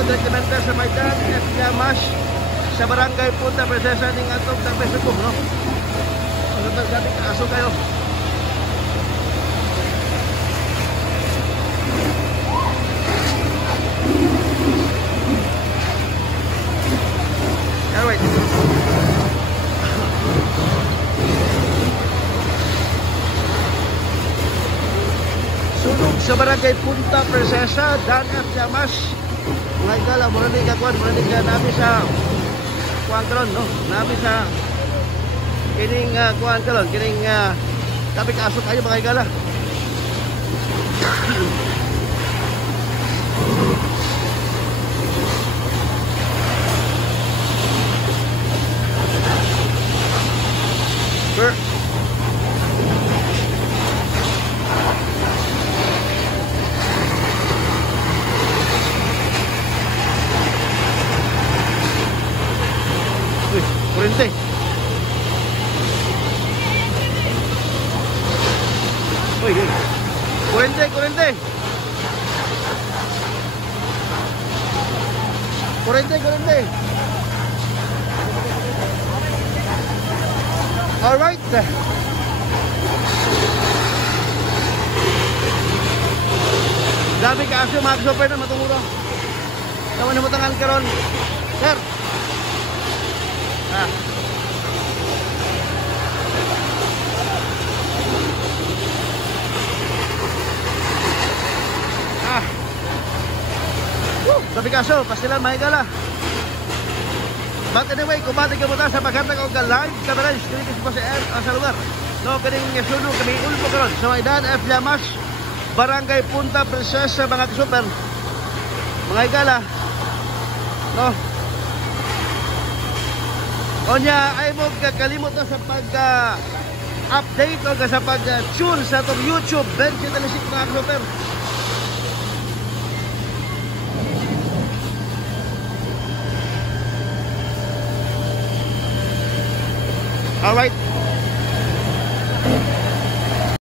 ko direktamente sa Maidan at Yamash sa barangay Punta Princesa ning atong Tagbesugong, no? So dati kaso kayo. Alright. Sunog sa barangay Punta Princesa, Dan F. Yamash. Mga igala, muna ka namin sa kuhaan kalon, no? Namin sa kining kuhaan kalon, kining tapi kaasok kayo mga igala. Sir. Uy, kurente. Uy, uy. Kurente. Alright. Dami kaso mga super na matunguro. Kamu na matangan karon. Sir. Dami kaso, pastilan mga igala. But anyway, kumati ka muna sa pagkanta ko ka live coverage dito sa PCR sa lugar. No, kaning sunog kami ulpo karon sa Maidan F. Yamash, barangay Punta Princesa mga super. Mga igala. No. Onya ay mo kakalimot na sa pag-update o sa pag-tune sa itong YouTube Benji Talisik mga super. Alright.